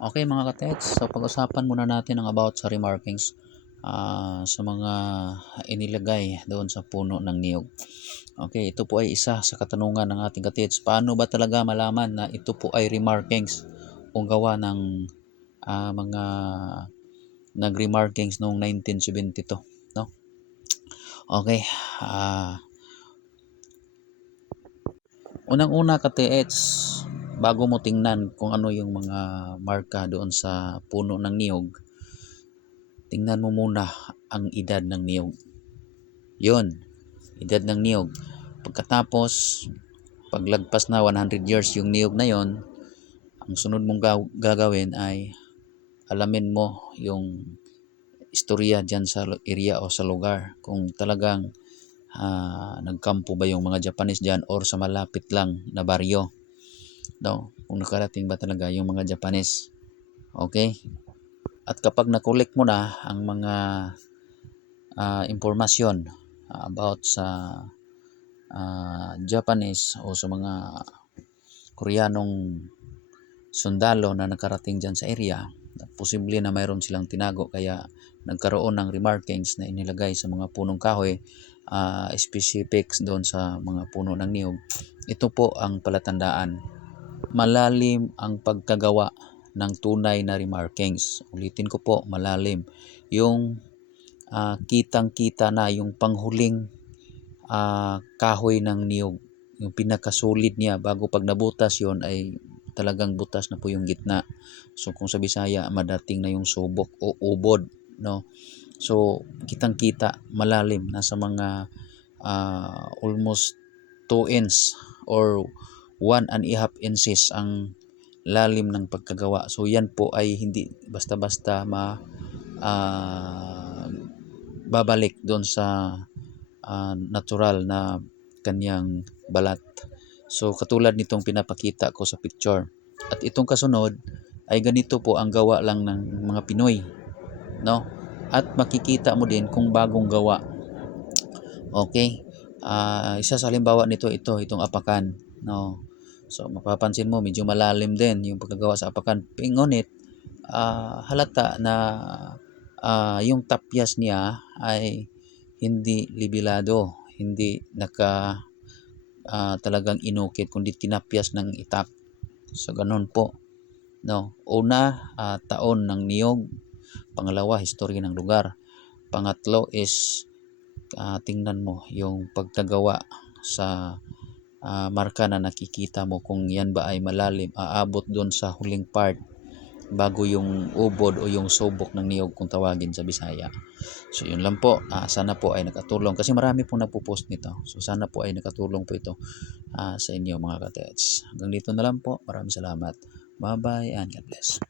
Okay mga katets, so pag-usapan muna natin ang about sa remarkings sa mga inilagay doon sa puno ng niyog. Okay, ito po ay isa sa katanungan ng ating katets. Paano ba talaga malaman na ito po ay remarkings o gawa ng mga nag-remarkings noong 1972? No? Okay, unang-una katets, bago mo tingnan kung ano yung mga marka doon sa puno ng niyog, tingnan mo muna ang edad ng niyog. Yun, edad ng niyog. Pagkatapos, paglagpas na 100 years yung niyog na yon, ang sunod mong gagawin ay alamin mo yung istorya dyan sa area o sa lugar. Kung talagang nagkampo ba yung mga Japanese dyan or sa malapit lang na baryo. No? Kung nakarating ba talaga yung mga Japanese. Okay? At kapag na-collect mo na ang mga impormasyon about sa Japanese o sa mga Koreanong sundalo na nakarating dyan sa area, posible na mayroon silang tinago kaya nagkaroon ng remarkings na inilagay sa mga punong kahoy, specifics doon sa mga puno ng niyog. Ito po ang palatandaan. Malalim ang pagkagawa ng tunay na remarkings. Ulitin ko po, malalim. Yung kitang-kita na yung panghuling kahoy ng niyog, yung pinakasolid niya bago pag nabutas yon ay talagang butas na po yung gitna. So kung sa Bisaya, madating na yung subok o ubod, no? So kitang-kita, malalim, nasa mga almost 2 inch or 1.5 inches ang lalim ng pagkagawa. So yan po ay hindi basta-basta babalik doon sa natural na kanyang balat. So katulad nitong pinapakita ko sa picture. At itong kasunod ay ganito po ang gawa lang ng mga Pinoy, no? At makikita mo din kung bagong gawa. Okay? Isa sa halimbawa nito itong apakan, no? So mapapansin mo medyo malalim din yung pagkagawa sa apakan. Ngunit halata na yung tapyas niya ay hindi libilado, hindi talagang inukit kundi tinapyas ng itak. So ganun po, no? Una, taon ng niyog. Pangalawa, history ng lugar. Pangatlo is tingnan mo yung pagkagawa sa marka na nakikita mo kung yan ba ay malalim, aabot doon sa huling part bago yung ubod o yung subok ng niyog kung tawagin sa Bisaya. So yun lang po, sana po ay nakatulong kasi marami pong nagpo-post nito. So sana po ay nakatulong po ito sa inyo mga katets. Hanggang dito na lang po, maraming salamat. Bye bye and God bless.